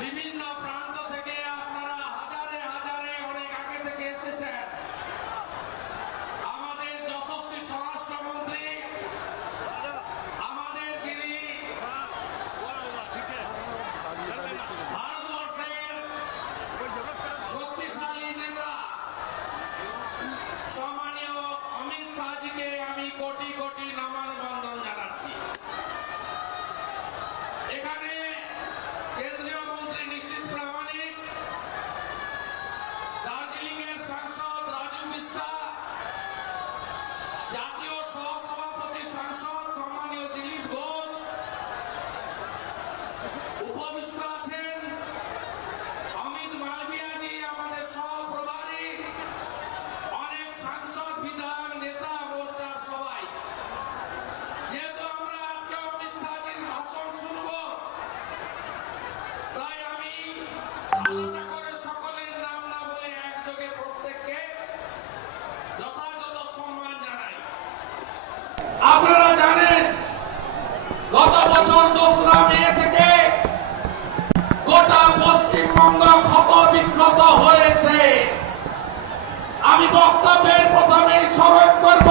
বিভিন্ন প্রান্ত থেকে আপনারা হাজারে হাজারে অনেক আগে থেকে এসেছেন। আমাদের যশস্বী স্বরাষ্ট্রমন্ত্রী, আমাদের যিনি ভারতবর্ষের শক্তিশালী নেতা সম্মানীয় অমিত শাহজিকে আমি কোটি কোটি নমন বন্দন জানাচ্ছি। এখানে কেন্দ্রীয় মন্ত্রী নিশীথ প্রামাণিক, দার্জিলিং এর সাংসদ রাজু বিস্তা, জাতীয় সহসভাপতি সাংসদ সম্মানীয় দিলীপ ঘোষ উপবিষ্ট আছেন, অমিত মালভিয়াজি আমাদের সহপ্রভারী, অনেক সাংসদ, বিধায়ক, নেতা, মোর্চার সবাই। যেহেতু আমরা আজকে অমিত শাহজির ভাষণ শুনব, তাই আমি আলাদা করে সকলের নাম না বলে একযোগে প্রত্যেককে যথাযথ সম্মান জানাই। আপনারা জানেন গত বছর 2রা মে থেকে গোটা পশ্চিমবঙ্গ ক্ষত বিক্ষত হয়েছে। আমি বক্তব্যের প্রথমেই স্মরণ করব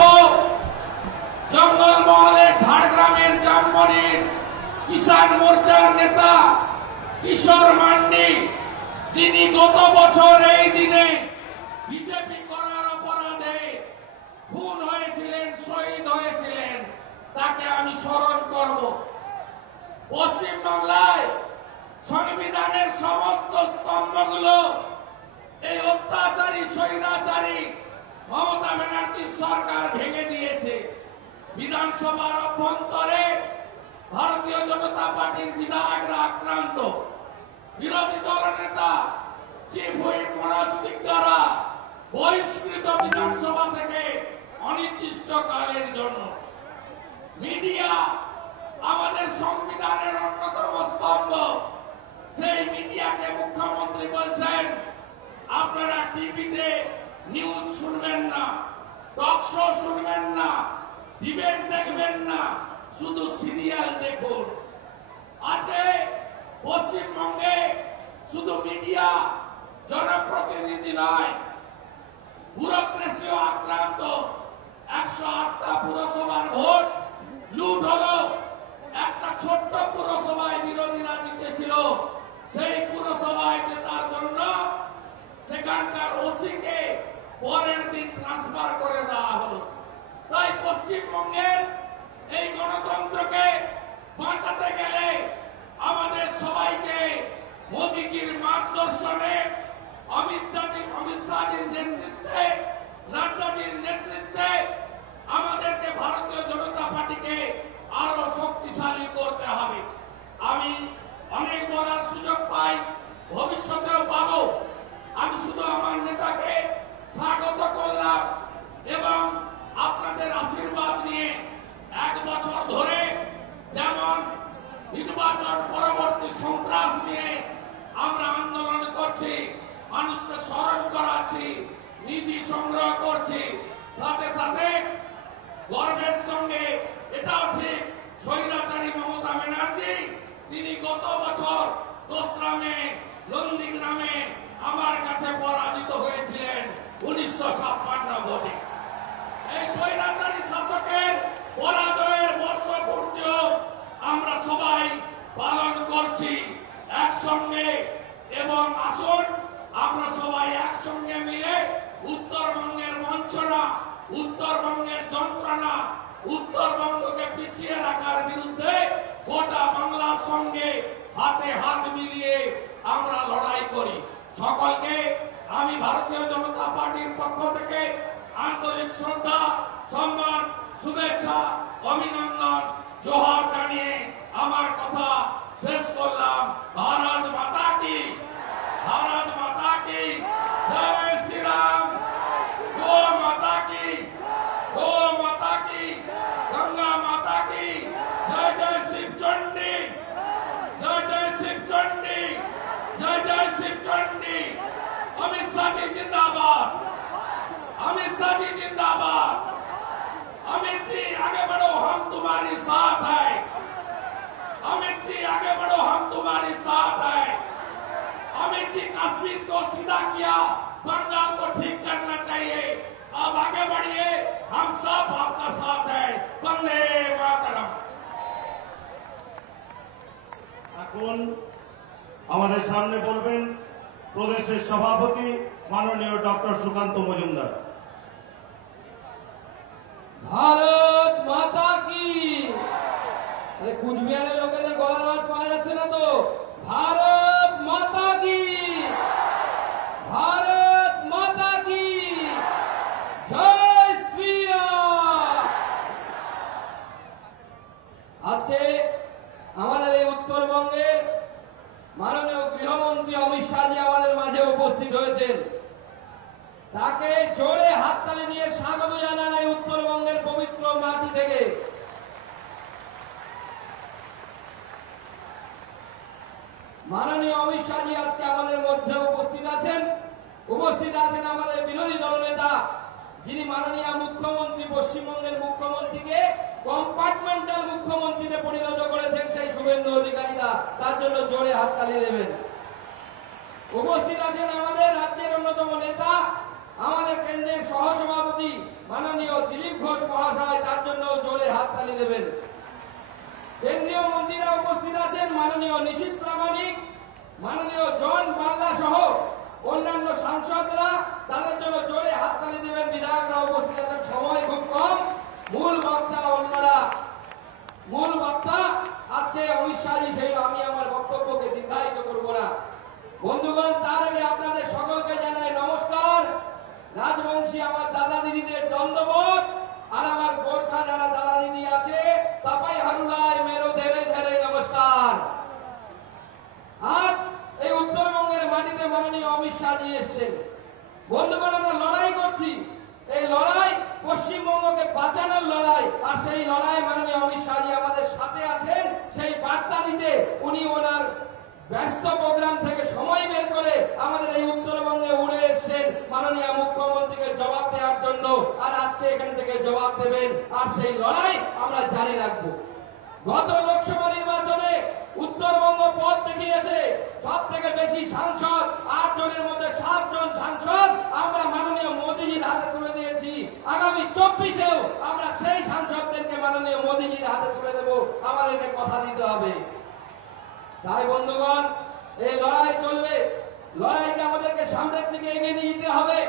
জঙ্গলমহলে ঝাড়গ্রামের জামমনির কিষাণ মোর্চার নেতা কিশোর মান্ডি, যিনি গত বছর এই দিনে বিজেপি করার অপরাধে খুন হয়েছিলেন, শহীদ হয়েছিলেন, তাকে আমি স্মরণ করব। পশ্চিমবাংলায় সংবিধানের সমস্ত স্তম্ভগুলো এই অত্যাচারী স্বৈরাচারী মমতা ব্যানার্জির সরকার ভেঙে দিয়েছে। বিধানসভার অভ্যন্তরে ভারতীয় জনতা পার্টির বিধায়করা আক্রান্ত, বিরোধী দলনেতা চিফ হুইপ মনোজ টিগ্গারা বহিষ্কৃত বিধানসভা থেকে অনির্দিষ্টকালের জন্য। মিডিয়া আমাদের সংবিধানের অন্যতম স্তম্ভ, সেই মিডিয়াকে মুখ্যমন্ত্রী বলছেন আপনারা টিভিতে নিউজ শুনবেন না, টক শো শুনবেন না, ডিবেট দেখবেন না, শুধু সিরিয়াল দেখুন। আজকে পশ্চিমবঙ্গে শুধু মিডিয়া, জনপ্রতিনিধি নয়, ব্যুরোক্রেসিও আক্রান্ত। 108টা পুরসভার ভোট লুট হলো। একটা ছোট্ট পুরসভায় বিরোধীরা জিতেছিল, সেই পুরসভায় জেতার জন্য সেখানকার ওসিকে পরের দিন ট্রান্সফার করে দেওয়া হলো। তাই পশ্চিমবঙ্গের এই গণতন্ত্রকে বাঁচাতে গেলে আমাদের সবাইকে মোদীজির মার্গদর্শনে, অমিত শাহজির নেতৃত্বে, নাড্ডাজির নেতৃত্বে আমাদেরকে ভারতীয় জনতা পার্টিকে আরো শক্তিশালী করতে হবে। আমি অনেক বলার সুযোগ পাই, ভবিষ্যতেও পাবো। আমি শুধু আমার নেতাকে স্বাগত করলাম এবং আপনাদের আশীর্বাদ নিয়ে 1 বছর ধরে যেমন নির্বাচন পরবর্তী সন্ত্রাস নিয়ে আমরা আন্দোলন করছি, মানুষকে স্মরণ করাচ্ছি, নিধি সংগ্রহ করছি, সাথে সাথে গর্বের সঙ্গে এটাও ঠিক স্বৈরাচারী মমতা ব্যানার্জি তিনি গত বছর 2রা মে নন্দীগ্রামে আমার কাছে পরাজিত হয়েছিলেন 1956 ভোটে। এই স্বৈরাচারী শাসকের পরাজয়ের বর্ষপূর্তিও আমরা সবাই পালন করছি একসঙ্গে। এবং আসুন আমরা সবাই একসঙ্গে মিলে উত্তরবঙ্গের বঞ্চনা, উত্তরবঙ্গের যন্ত্রণা, উত্তরবঙ্গকে পিছিয়ে রাখার বিরুদ্ধে গোটা বাংলার সঙ্গে হাতে হাত মিলিয়ে আমরা লড়াই করি। সকলকে আমি ভারতীয় জনতা পার্টির পক্ষ থেকে আন্তরিক শ্রদ্ধা, সম্মান, শুভেচ্ছা অভিনন্দন জোহার জানিয়ে আমার কথা শেষ করলাম। ভারত মাতা কি, ভারত মাতা কি, জয় শ্রীরাম। গো মাতা কি, গো মাতা কি, গঙ্গা মাতা কি, জয় জয় শিব চণ্ডী, জয় জয় শিব চণ্ডী, जय जय शिव चंडी। अमित शाह जी जिंदाबाद, अमित शाह जी जिंदाबाद। अमित जी आगे बढ़ो, हम तुम्हारी साथ है। अमित जी आगे बढ़ो, हम तुम्हारी साथ है। अमित जी कश्मीर को सीधा किया, बंगाल को ठीक करना चाहिए। अब आगे बढ़िए, हम सब आपका साथ है। वंदे मातरम। এখন আমাদের সামনে বলবেন প্রদেশের সভাপতি মাননীয় ডক্টর সুকান্ত মজুমদার। ভারত মাতা কি। আরে কুচবিহারের লোকেদের গলার আওয়াজ পাওয়া যাচ্ছে না তো? ভারত মাতা কি, ভারত মাতা কি, জয় শ্রীরাম। আজকে আমাদের এই উত্তরবঙ্গের মাননীয় গৃহমন্ত্রী অমিত শাহজি আমাদের মাঝে উপস্থিত হয়েছেন। তাকে জোরে হাততালি দিয়ে স্বাগত জানান এই উত্তরবঙ্গের পবিত্র মাটি থেকে। মাননীয় অমিত শাহজি আজকে আমাদের মধ্যে উপস্থিত আছেন। উপস্থিত আছেন আমাদের বিরোধী দলনেতা, যিনি মাননীয় মুখ্যমন্ত্রী, পশ্চিমবঙ্গের মুখ্যমন্ত্রীকে কম্পার্টমেন্টাল মুখ্যমন্ত্রীতে পরিণত করেছেন, সেই শুভেন্দু অধিকারীরা। তার জন্য জোরে হাততালি দেবেন। উপস্থিত আছেন আমাদের রাজ্যের অন্যতম নেতা, আমাদের কেন্দ্রের সহসভাপতি মাননীয় দিলীপ ঘোষ মহাশয়। তার জন্য জোরে হাততালি দেবেন। কেন্দ্রীয় মন্ত্রীরা উপস্থিত আছেন, মাননীয় নিশীথ প্রামাণিক, মাননীয় জন বাংলা সহ অন্যান্য সাংসদরা। তাদের জন্য জোরে হাততালি দেবেন। বিধায়করা উপস্থিত আছেন। সময় খুব কম, মূল বক্তা অন্যরা। মূল বক্তা আজকে অমিত শাহজি, সেই আমি আমার বক্তব্যকে দীর্ঘায়িত করব না। বন্ধুগণ, তার আগে আপনাদের সকলকে জানাই নমস্কার। রাজবংশী আমার দাদা দিদিদের দণ্ডবোধ, আর আমার গোর্খা যারা দাদা দিদি আছে, তাপাই হারুলায় মেরো ধেরে ধেরে নমস্কার। আজ এই উত্তরবঙ্গের মাটিতে মাননীয় অমিত শাহজি এসছেন। বন্ধুগণ, আমরা লড়াই করছি। এই লড়াই পশ্চিমবঙ্গকে বাঁচানোর লড়াই, আর সেই লড়াই মাননীয় অমিত শাহজি আমাদের সাথে আছেন। সেই বার্তা দিতে উনি ওনার ব্যস্ত প্রোগ্রাম থেকে সময় বের করে আমাদের এই উত্তরবঙ্গে উড়ে এসেছেন মাননীয় মুখ্যমন্ত্রীকে জবাব দেওয়ার জন্য। আর আজকে এখান থেকে জবাব দেবেন, আর সেই লড়াই আমরা জারি রাখবো। গত লোকসভা নির্বাচনে উত্তরবঙ্গ পথ দেখিয়েছে। সব থেকে বেশি সাংসদ, 8 জনের মধ্যে 7 জন সাংসদ আমরা মাননীয় মোদীজির হাতে তুলে দিয়েছি। আগামী 24-এও আমরা সেই সাংসদদেরকে মাননীয় মোদীজির হাতে তুলে দেব। আমাদেরকে কথা দিতে হবে। তাই বন্ধুগণ, এই লড়াই চলবে। লড়াইকে আমাদেরকে সামনের দিকে এগিয়ে নিয়ে যেতে হবে।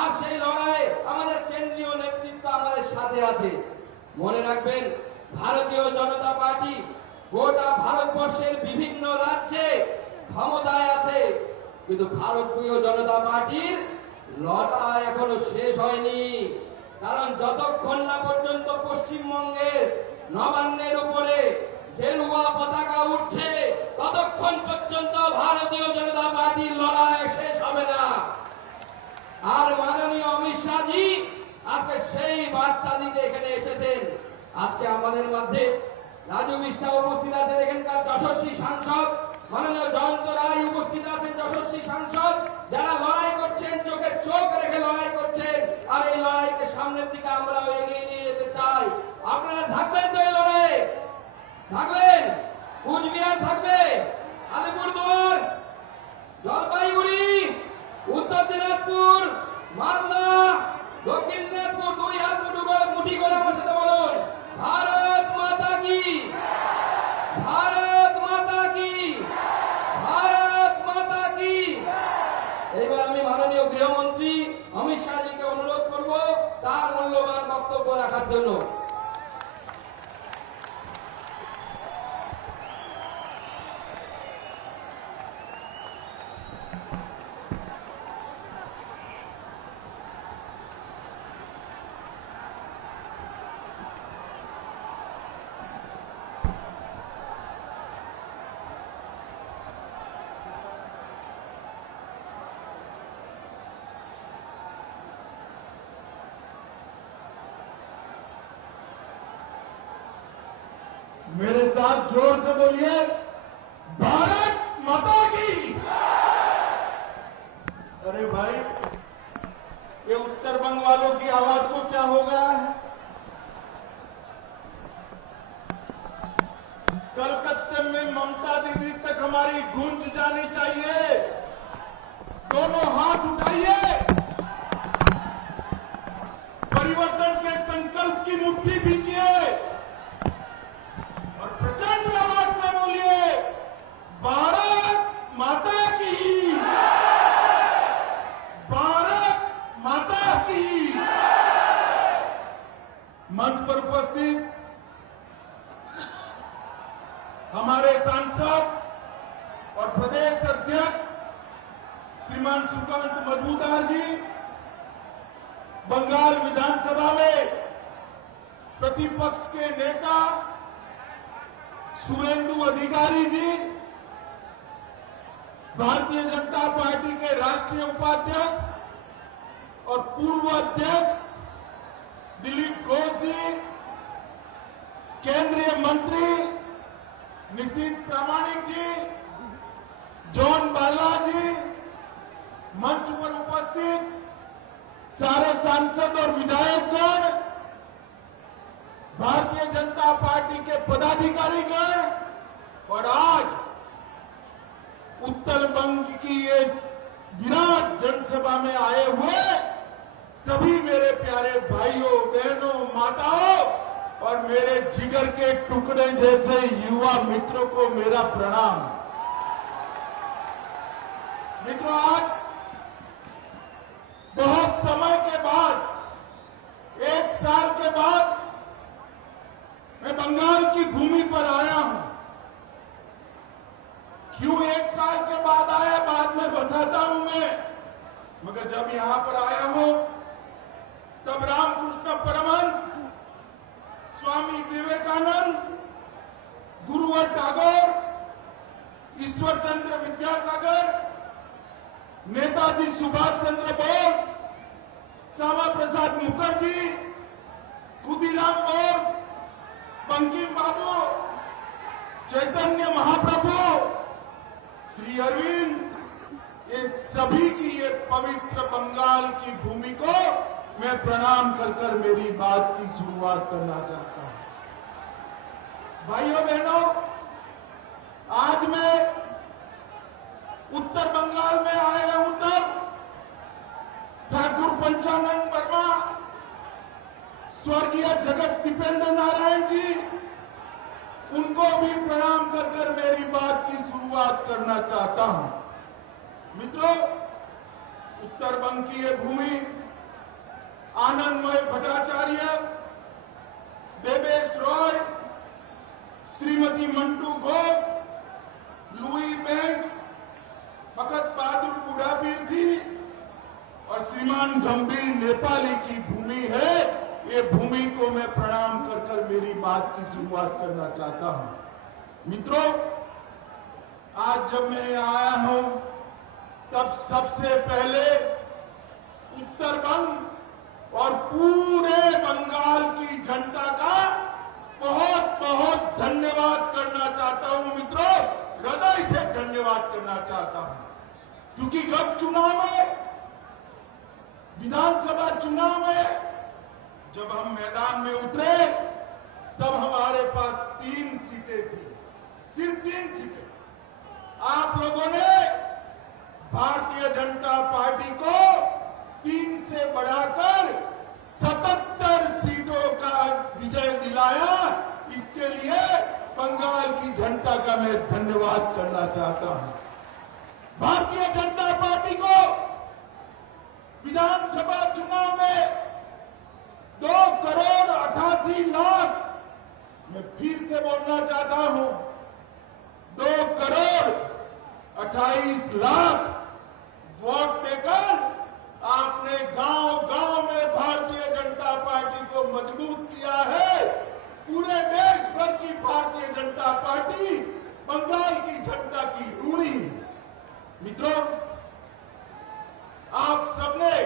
আর সেই লড়াইয়ে আমাদের কেন্দ্রীয় নেতৃত্ব আমাদের সাথে আছে। মনে রাখবেন, ভারতীয় জনতা পার্টি গোটা ভারতবর্ষের বিভিন্ন রাজ্যে ক্ষমতায় আছে, কিন্তু ভারতীয় জনতা পার্টির লড়াই এখনো শেষ হয়নি। কারণ যতক্ষণ না পর্যন্ত পশ্চিমবঙ্গের নবান্নের উপরে গেরুয়া পতাকা উঠছে, ততক্ষণ পর্যন্ত ভারতীয় জনতা পার্টির লড়াই শেষ হবে না। আর মাননীয় অমিত শাহজি আজকে সেই বার্তা দিতে এখানে এসেছেন। আজকে আমাদের মধ্যে রাজু বিষ্ণা উপস্থিত আছেন, এখানকার যশস্বী সাংসদ। মাননীয় জয়ন্ত রায় উপস্থিত আছেন, যশস্বী সাংসদ, যারা লড়াই করছেন, চোখে চোখ রেখে লড়াই করছেন। আর এই লড়াইকে সামনের দিকে আমরা এগিয়ে নিয়ে যেতে চাই। আপনারা থাকবেন তো এই লড়াইয়ে? থাকবেন? কুচবিহার থাকবে, আলিপুরদুয়ার, জলপাইগুড়ি, উত্তর দিনাজপুর, মালদা, দক্ষিণ দিনাজপুর। 2 হাত মুঠি করে আমার সাথে বলুন, ভারত মাতা কি, ভারত মাতা কি, ভারত মাতা কি। এইবার আমি মাননীয় গৃহমন্ত্রী অমিত শাহজিকে অনুরোধ করব তার মূল্যবান বক্তব্য রাখার জন্য। मेरे साथ जोर से बोलिए, भारत माता की। अरे भाई, ये उत्तर बंग वालों की आवाज को क्या हो गया है? कलकत्ते में ममता दीदी तक हमारी गूंज जानी चाहिए। दोनों हाथ उठाइए, परिवर्तन के संकल्प की मुट्ठी भींचिए और प्रचंड आवाज से बोलिए, भारत माता की, भारत माता की। मंच पर उपस्थित हमारे सांसद और प्रदेश अध्यक्ष श्रीमान सुकांत मजूमदार जी, बंगाल विधानसभा में प्रतिपक्ष के नेता शुभेंदु अधिकारी जी, भारतीय जनता पार्टी के राष्ट्रीय उपाध्यक्ष और पूर्व अध्यक्ष दिलीप घोष जी, केंद्रीय मंत्री निशित प्रामाणिक जी, जॉन बाला जी, मंच पर उपस्थित सारे सांसद और विधायकगण, भारतीय जनता पार्टी के पदाधिकारीगण और आज उत्तर बंग की ये विराट जनसभा में आए हुए सभी मेरे प्यारे भाइयों, बहनों, माताओं और मेरे जिगर के टुकड़े जैसे युवा मित्रों को मेरा प्रणाम। मित्रों, आज बहुत समय के बाद, 1 साल के बाद मैं बंगाल की भूमि पर आया हूं। क्यों 1 साल के बाद आया, बाद में बताता हूं मैं, मगर जब यहां पर आया हूं तब रामकृष्ण परमहंस, स्वामी विवेकानंद, गुरुवर टैगोर, ईश्वर चंद्र विद्यासागर, नेताजी सुभाष चंद्र बोस, श्यामा प्रसाद मुखर्जी, खुदीराम बोस, बंकिम बाबू, चैतन्य महाप्रभु, श्री अरविंद, ये सभी की ये पवित्र बंगाल की भूमि को मैं प्रणाम कर कर मेरी बात की शुरुआत करना चाहता हूं। भाइयों बहनों, आज मैं उत्तर बंगाल में आया हूं तब ठाकुर पंचानन वर्मा, स्वर्गीय जगत दीपेंद्र नारायण जी, उनको भी प्रणाम कर कर मेरी बात की शुरुआत करना चाहता हूं। मित्रों, उत्तर बंग की ये भूमि आनंदमय भट्टाचार्य, देवेश रॉय, श्रीमती मंटू घोष, लुई बैंक्स, भगत बहादुर बुढ़ापीर जी और श्रीमान गंभीर नेपाली की भूमि है। ये भूमि को मैं प्रणाम कर कर मेरी बात की शुरुआत करना चाहता हूं। मित्रों, आज जब मैं यहाँ आया हूं तब सबसे पहले उत्तर बंग और पूरे बंगाल की जनता का बहुत बहुत धन्यवाद करना चाहता हूं। मित्रों, हृदय से धन्यवाद करना चाहता हूं, क्योंकि गत चुनाव में, विधानसभा चुनाव में जब हम मैदान में उतरे तब हमारे पास 3 सीटें थी, सिर्फ 3 सीटें। आप लोगों ने भारतीय जनता पार्टी को 3 से बढ़ाकर 77 सीटों का विजय दिलाया। इसके लिए बंगाल की जनता का मैं धन्यवाद करना चाहता हूं। भारतीय जनता पार्टी को विधानसभा चुनाव में 2,88,00,000, मैं फिर से बोलना चाहता हूं, 2,28,00,000 वोट देकर आपने गांव-गांव में भारतीय जनता पार्टी को मजबूत किया है। पूरे देश भर की भारतीय जनता पार्टी बंगाल की जनता की ऋणी है। मित्रों, आप सबने,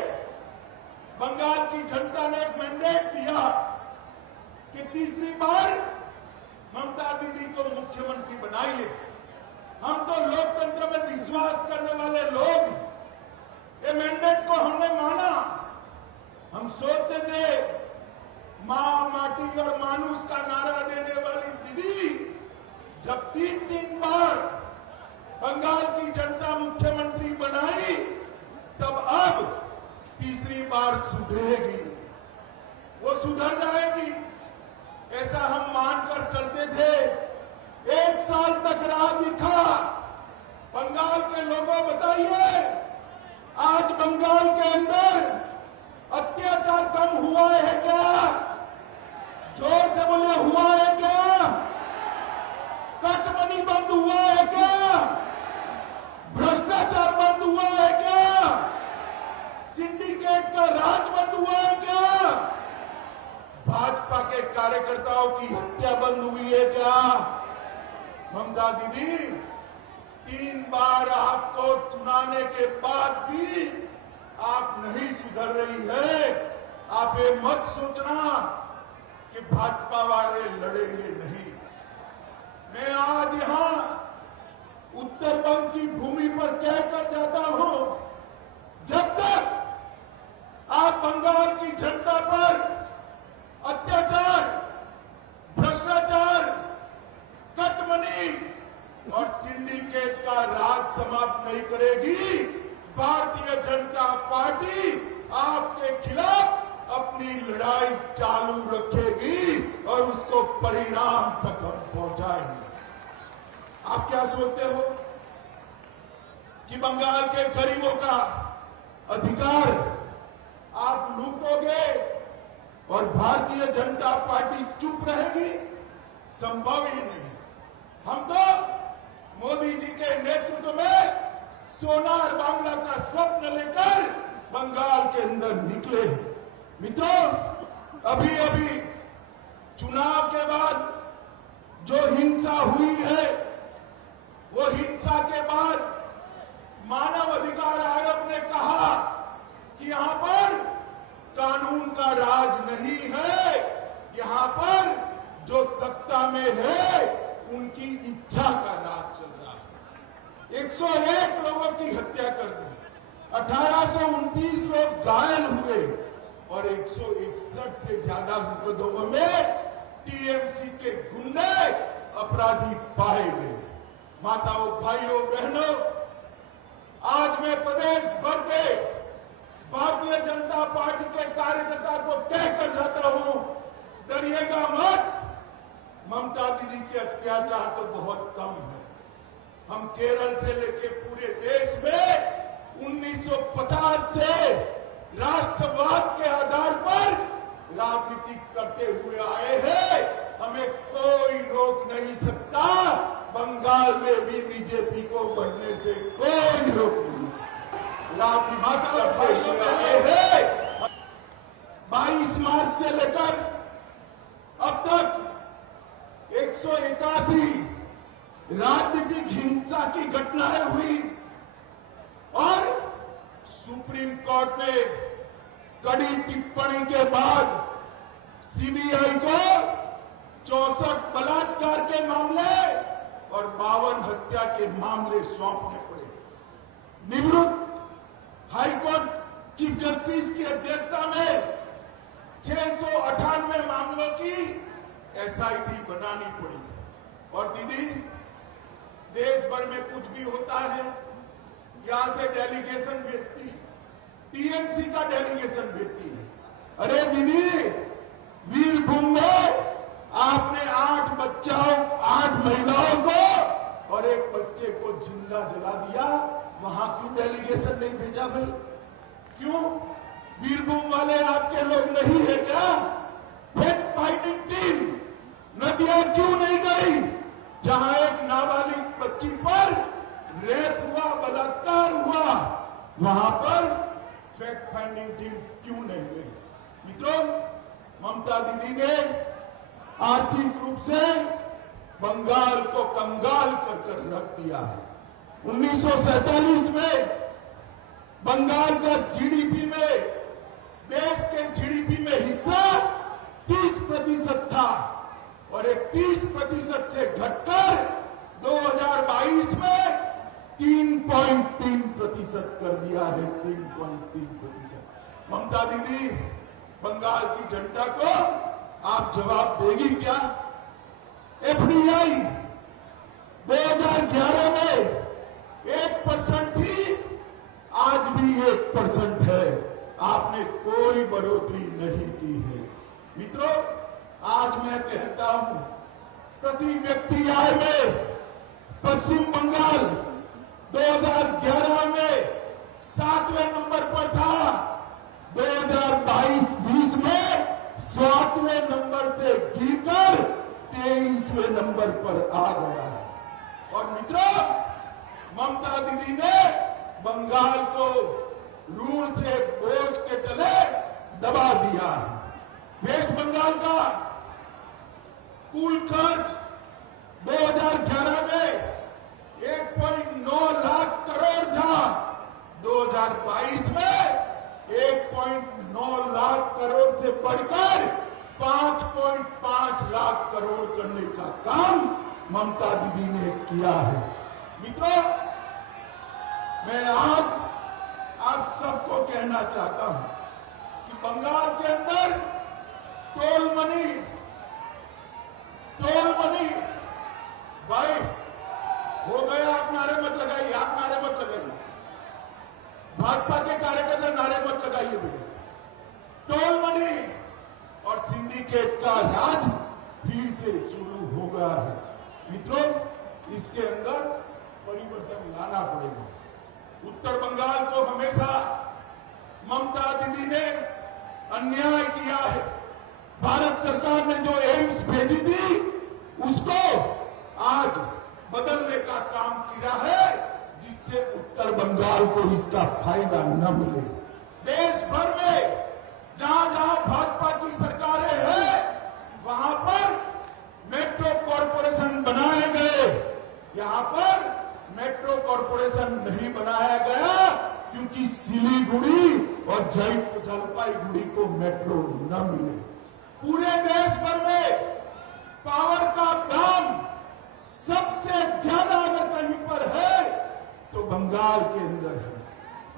बंगाल की जनता ने एक मैंडेट दिया कि तीसरी बार ममता दीदी को मुख्यमंत्री बनाइए। हम तो लोकतंत्र में विश्वास करने वाले लोग, ये मैंडेट को हमने माना। हम सोचते थे मां, माटी और मानुष का नारा देने वाली दीदी जब 3 बार बंगाल की जनता मुख्यमंत्री बनाई, तब अब तीसरी बार सुधरेगी, वो सुधर जाएगी, ऐसा हम मानकर चलते थे। 1 साल तक राह दिखा। बंगाल के लोगों बताइए, आज बंगाल के अंदर अत्याचार कम हुआ है क्या? जोर से बोले, हुआ है क्या? कटमनी बंद हुआ है क्या? भ्रष्टाचार बंद हुआ है क्या? सिंडिकेट का राज बंद हुआ है क्या? भाजपा के कार्यकर्ताओं की हत्या बंद हुई है क्या? ममता दीदी, 3 बार आपको चुनाने के बाद भी आप नहीं सुधर रही है। आप ये मत सोचना कि भाजपा वाले लड़ेंगे नहीं। मैं आज यहां उत्तर बंग की भूमि पर कहकर जाता हूं, जब तक आप बंगाल की जनता पर अत्याचार, भ्रष्टाचार, कटमनी और सिंडिकेट का राज समाप्त नहीं करेगी, भारतीय जनता पार्टी आपके खिलाफ अपनी लड़ाई चालू रखेगी और उसको परिणाम तक हम पहुंचाएंगे। आप क्या सोचते हो कि बंगाल के गरीबों का अधिकार आप लूटोगे और भारतीय जनता पार्टी चुप रहेगी? संभव ही नहीं। हम तो मोदी जी के नेतृत्व में सोनार बांग्ला का स्वप्न लेकर बंगाल के अंदर निकले। मित्रों, अभी अभी चुनाव के बाद जो हिंसा हुई है, वो हिंसा के बाद मानव अधिकार आयोग ने कहा कि यहां पर कानून का राज नहीं है, यहां पर जो सत्ता में है उनकी इच्छा का राज चल रहा है। 101 लोगों की हत्या कर दी, 1829 लोग घायल हुए और 161 से ज्यादा मुकदमों में टीएमसी के गुंडे अपराधी पाए गए। माताओं, भाइयों, बहनों, आज मैं प्रदेश भर के भारतीय जनता पार्टी के कार्यकर्ता को कहकर जाता हूं, डरिएगा मत। ममता दीदी के अत्याचार तो बहुत कम है। हम केरल से लेकर पूरे देश में 1950 से राष्ट्रवाद के आधार पर राजनीति करते हुए आए हैं। हमें कोई रोक नहीं सकता। बंगाल में भी बीजेपी को बढ़ने से कोई रोक नहीं। राजनीति करते हुए आए हैं। 22 मार्च से लेकर अब तक 181 राजनीतिक हिंसा की घटनाएं हुई और सुप्रीम कोर्ट ने कड़ी टिप्पणी के बाद सीबीआई को 64 बलात्कार के मामले और 52 हत्या के मामले सौंपने पड़े। निवृत्त हाईकोर्ट चीफ जस्टिस की अध्यक्षता में 698 मामलों की एसआईटी बनानी पड़ी। और दीदी, देश भर में कुछ भी होता है, यहां से डेलीगेशन भेजती है, टीएमसी का डेलीगेशन भेजती है। अरे दीदी, वीरभूम में आपने 8 बच्चों, 8 महिलाओं को और 1 बच्चे को जिंदा जला दिया, वहां क्यों डेलीगेशन नहीं भेजा भाई? क्यों? वीरभूम वाले आपके लोग नहीं है क्या? फैक्ट फाइंडिंग टीम नदियां क्यों नहीं गई? जहां एक नाबालिग बच्ची पर रेप हुआ, बलात्कार हुआ, वहां पर फैक्ट फाइंडिंग टीम क्यों नहीं गई? मित्रों, ममता दीदी ने आर्थिक रूप से बंगाल को कंगाल कर रख दिया है। 1947 में बंगाल का जीडीपी में, देश के जीडीपी में हिस्सा 30% था। और 31% से घटकर 2022 में 3.3% कर दिया है। 3.3%। ममता दीदी, बंगाल की जनता को आप जवाब देगी क्या? एफडीआई 2011 में 1% थी, आज भी 1% है। आपने कोई बढ़ोतरी नहीं की है। मित्रों, आज मैं कहता हूं, प्रति व्यक्ति आय में पश्चिम बंगाल 2011 में 7वें नंबर पर था, 2022-20 में 7वें नंबर से गिरकर 23वें नंबर पर आ गया है। और मित्रों, ममता दीदी ने बंगाल को ऋण से बोझ के तले दबा दिया है। वेस्ट बंगाल का कुल कर्ज 2011 में 1.9 लाख करोड़ था, 2022 में 1.9 लाख करोड़ से बढ़कर 5.5 लाख करोड़ करने का काम ममता दीदी ने किया है। मित्रों, मैं आज आप सबको कहना चाहता हूं कि बंगाल के अंदर टोल मनी भाई हो गया। आप नारे मत लगाइए, आप नारे मत लगाइए, भाजपा के कार्यकर्ता नारे मत लगाइए भैया। टोल मनी और सिंडिकेट का राज फिर से शुरू हो गया है। मित्रों, इसके अंदर परिवर्तन लाना पड़ेगा। उत्तर बंगाल को हमेशा ममता दीदी ने अन्याय किया है। भारत सरकार ने जो एम्स भेजी थी, उसको आज बदलने का काम किया है, जिससे उत्तर बंगाल को इसका फायदा न मिले। देश भर में जहां जहां भाजपा की सरकारें हैं, वहां पर मेट्रो कॉरपोरेशन बनाए गए। यहां पर मेट्रो कॉरपोरेशन नहीं बनाया गया क्योंकि सिलीगुड़ी और जलपाईगुड़ी को मेट्रो न मिले। पूरे देश भर में पावर का दाम सबसे ज्यादा अगर कहीं पर है तो बंगाल के अंदर है।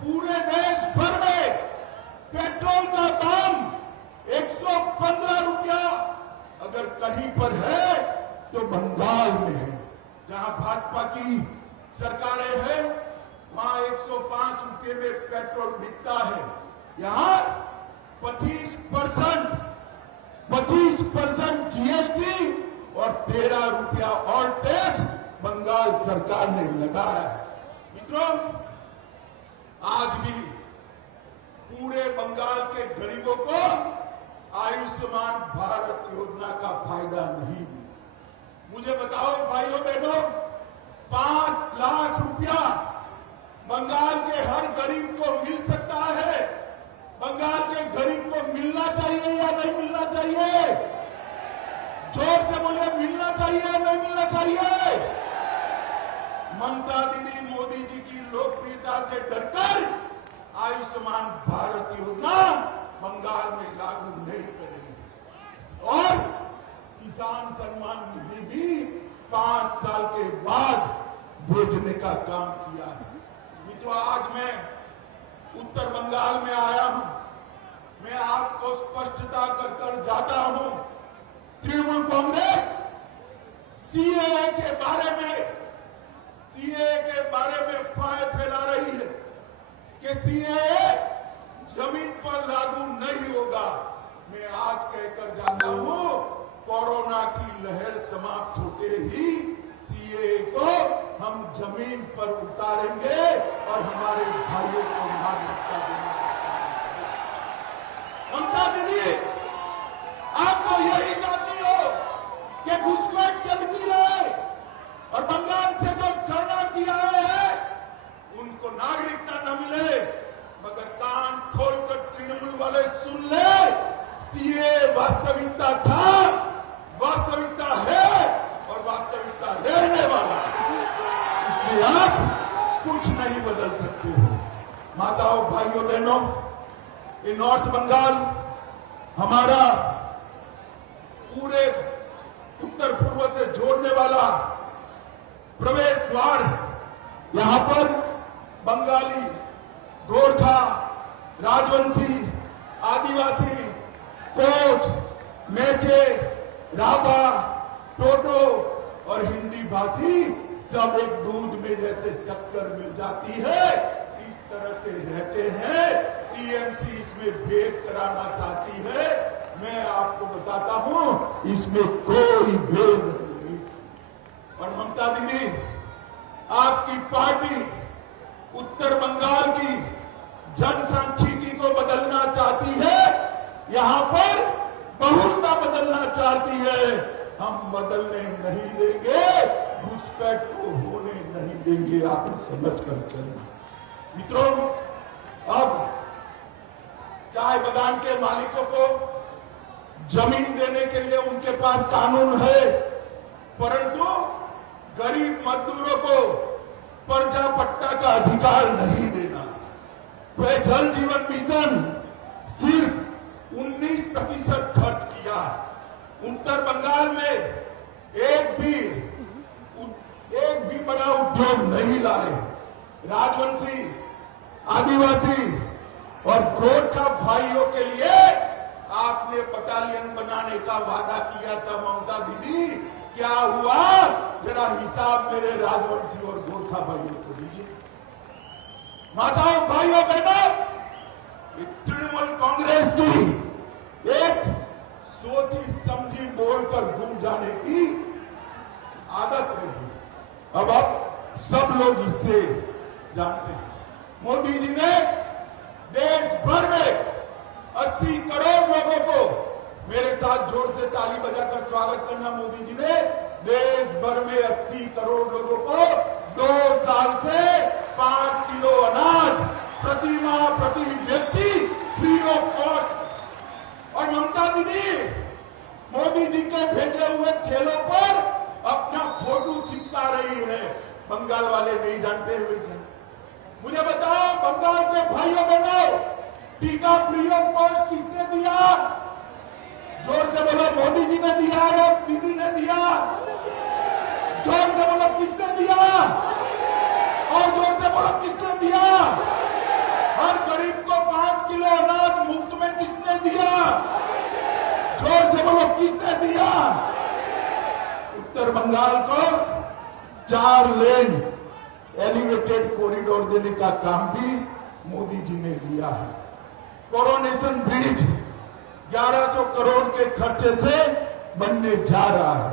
पूरे देश भर में पेट्रोल का दाम 115 रुपया अगर कहीं पर है तो बंगाल में है। जहां भाजपा की सरकारें हैं, वहां 105 रुपये में पेट्रोल बिकता है। यहां 25% जीएसटी और 13 रुपया और टैक्स बंगाल सरकार ने लगाया है। मित्रों, आज भी पूरे बंगाल के गरीबों को आयुष्मान भारत योजना का फायदा नहीं मिला। मुझे बताओ भाइयों बहनों, 5 लाख रुपया बंगाल के हर गरीब को मिल सकता है। बंगाल के गरीब को मिलना चाहिए या नहीं मिलना चाहिए? जोर से बोलिए, मिलना चाहिए या नहीं मिलना चाहिए? ममता दीदी मोदी जी की लोकप्रियता से डरकर आयुष्मान भारत योजना बंगाल में लागू नहीं करेंगे और किसान सम्मान निधि भी 5 साल के बाद भेजने का काम किया है। मित्रों, आज मैं उत्तर बंगाल में आया हूं। मैं आपको स्पष्टता कर जाता हूं, तृणमूल कांग्रेस सीएए के बारे में अफवाहें फैला रही है कि सीएए जमीन पर लागू नहीं होगा। मैं आज कहकर जाता हूं, कोरोना की लहर समाप्त होते ही सीएए को हम जमीन पर उतारेंगे और हमारे भाइयों को नागरिकता देने का काम। ममता दीदी, आप तो यही चाहती हो कि घुसपैठ चलती रहे और बंगाल से जो शरणार्थी आए हैं उनको नागरिकता न मिले। मगर कान खोलकर तृणमूल वाले सुन ले, सीएए वास्तविकता था, वास्तविकता है और वास्तविकता रहने वाला है। इसलिए आप कुछ नहीं बदल सकते हो। माताओं, भाइयों, बहनों, ये नॉर्थ बंगाल हमारा पूरे उत्तर पूर्व से जोड़ने वाला प्रवेश द्वार है। यहां पर बंगाली, गोरखा, राजवंशी, आदिवासी, कोच, मेचे, राभा, टोटो और हिंदी भाषी सब एक दूध में जैसे शक्कर मिल जाती है, इस तरह से रहते हैं। टीएमसी इसमें भेद कराना चाहती है। मैं आपको बताता हूं, इसमें कोई भेद नहीं। और ममता दीदी, आपकी पार्टी उत्तर बंगाल की जनसांख्यिकी को बदलना चाहती है, यहां पर बहुलता बदलना चाहती है। हम बदलने नहीं देंगे, घुसपैठ को होने नहीं देंगे। आप समझ कर चलना। मित्रों, अब चाय बागान के मालिकों को जमीन देने के लिए उनके पास कानून है, परंतु गरीब मजदूरों को पर्जा पट्टा का अधिकार नहीं देना। वह जल जीवन मिशन सिर्फ 19% खर्च किया। उत्तर बंगाल में एक भी बड़ा उद्योग नहीं लाए। राजवंशी, आदिवासी और गोरखा भाइयों के लिए आपने बटालियन बनाने का वादा किया था ममता दीदी, क्या हुआ? जरा हिसाब मेरे राजवंशी और गोरखा भाइयों को दीजिए। माताओं, भाइयों, बहनों, तृणमूल कांग्रेस की एक सोची समझी बोलकर घूम जाने की आदत रही। अब आप सब लोग इससे जानते हैं। मोदी जी ने देश भर में 80 करोड़ लोगों को, मेरे साथ जोर से ताली बजाकर स्वागत करना, मोदी जी ने देश भर में 80 करोड़ लोगों को 2 साल से 5 किलो अनाज प्रति माह प्रति व्यक्ति फ्री ऑफ कॉस्ट। और ममता दीदी मोदी जी के भेजे हुए थैलों पर अपना फोटो चिपका रही है। बंगाल वाले नहीं जानते हुए थे। मुझे बताओ, बंगाल के भाइयों बहनों, टीका फ्री ऑफ कॉस्ट किसने दिया? जोर से बोलो, मोदी जी ने दिया या दीदी ने दिया? जोर से बोलो, किसने दिया? और जोर से बोलो, किसने दिया? हर गरीब को 5 किलो अनाज मुफ्त में किसने दिया? जोर से बोलो, किसने दिया? उत्तर बंगाल को 4 लेन एलिवेटेड कॉरिडोर देने का काम भी मोदी जी ने लिया है। कोरोनेशन ब्रिज 1100 करोड़ के खर्चे से बनने जा रहा है।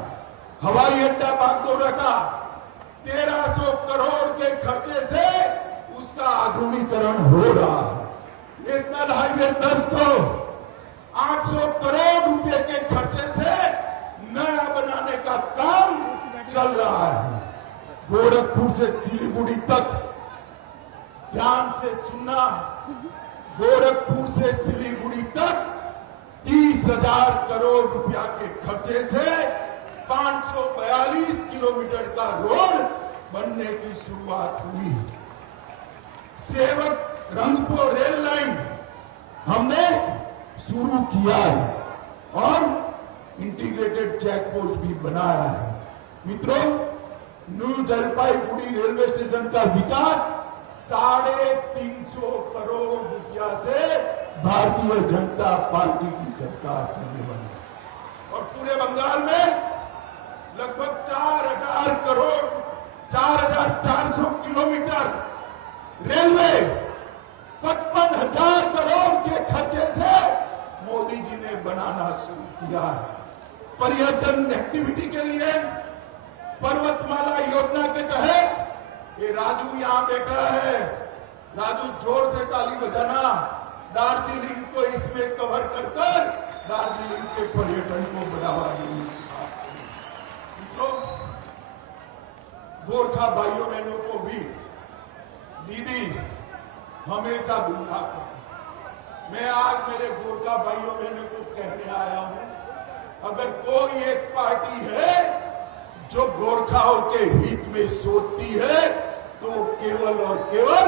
हवाई अड्डा बागडोगरा का 1300 करोड़ के खर्चे से उसका आधुनिकीकरण हो रहा है। नेशनल हाईवे 10 को 800 करोड़ रुपए के खर्चे से नया बनाने का काम चल रहा है। गोरखपुर से सिलीगुड़ी तक, ध्यान से सुनना, गोरखपुर से सिलीगुड़ी तक 30,000 करोड़ रुपया के खर्चे से 542 किलोमीटर का रोड बनने की शुरुआत हुई। सेवक रंगपुर रेल लाइन हमने शुरू किया है और इंटीग्रेटेड चेक पोस्ट भी बनाया है। मित्रों, न्यू जलपाईगुड़ी रेलवे स्टेशन का विकास 350 करोड़ रुपया से भारतीय जनता पार्टी की सरकार करने वाली है। और पूरे बंगाल में लगभग 4,000 करोड़, 4,400 किलोमीटर रेलवे 55,000 करोड़ के खर्चे से मोदी जी ने बनाना शुरू किया है। पर्यटन एक्टिविटी के लिए पर्वतमाला योजना के तहत ये राजू यहां बैठा है। राजू, जोर से ताली बजाना। दार्जिलिंग को इसमें कवर कर दार्जिलिंग के पर्यटन को बढ़ावा देने तो गोरखा भाइयों बहनों को भी दीदी हमेशा गुमराह करती। मैं आज मेरे गोरखा भाइयों बहनों को कहने आया हूं, अगर कोई एक पार्टी है जो गोरखाओं के हित में सोचती है तो केवल और केवल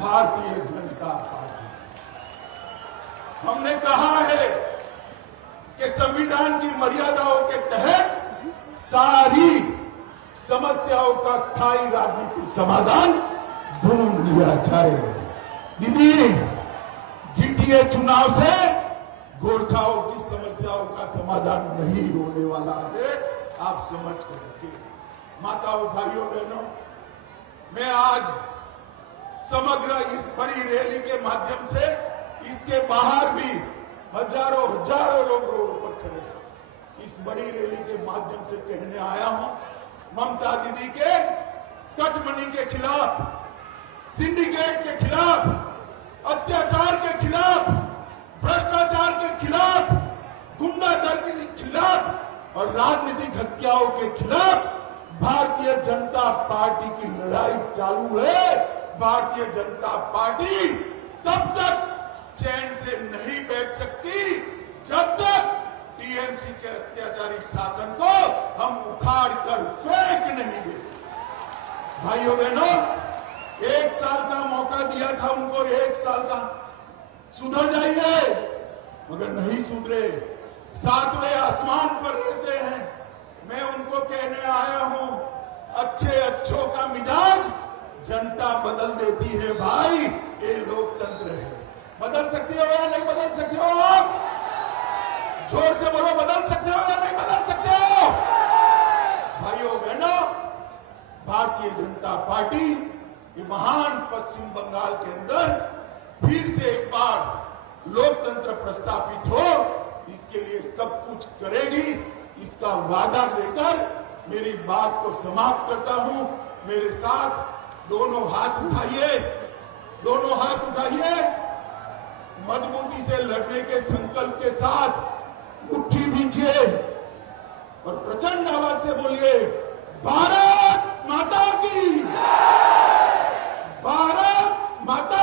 भारतीय जनता पार्टी। हमने कहा है कि संविधान की मर्यादाओं के तहत समस्याओं का स्थायी राजनीतिक समाधान ढूंढ लिया जाएगा। दीदी, जीटीए चुनाव से गोरखाओं की समस्याओं का समाधान नहीं होने वाला है, आप समझ कर रखिए। माताओं, भाइयों, बहनों, मैं आज समग्र इस बड़ी रैली के माध्यम से इसके बाहर भी हजारों लोग रोड पर खड़े हैं। इस बड़ी रैली के माध्यम से कहने आया हूं, ममता दीदी के कटमनी के खिलाफ, सिंडिकेट के खिलाफ, अत्याचार के खिलाफ, भ्रष्टाचार के खिलाफ, गुंडागर्दी के खिलाफ और राजनीतिक हत्याओं के खिलाफ भारतीय जनता पार्टी की लड़ाई चालू है। भारतीय जनता पार्टी तब तक चैन से नहीं बैठ सकती जब तक टीएमसी के अत्याचारी शासन को हम उखाड़ कर फेंक नहीं देते। भाइयों बहनों, 1 साल का मौका दिया था उनको, 1 साल का, सुधर जाइए, मगर नहीं सुधरे, 7वें आसमान पर रहते हैं। मैं उनको कहने आया हूं, अच्छों का मिजाज जनता बदल देती है भाई, ये लोकतंत्र है। बदल सकते हो या नहीं बदल सकते हो? आप जोर से बोलो, बदल सकते हो या नहीं बदल सकते हो? भाइयों बहनों, भारतीय जनता पार्टी ये महान पश्चिम बंगाल के अंदर फिर से एक बार लोकतंत्र प्रस्तापित हो, इसके लिए सब कुछ करेगी, इसका वादा देकर मेरी बात को समाप्त करता हूं। मेरे साथ दोनों हाथ उठाइए, दोनों हाथ उठाइए, मजबूती से लड़ने के संकल्प के साथ मुट्ठी भींचिए और प्रचंड आवाज से बोलिए, भारत माता की, भारत माता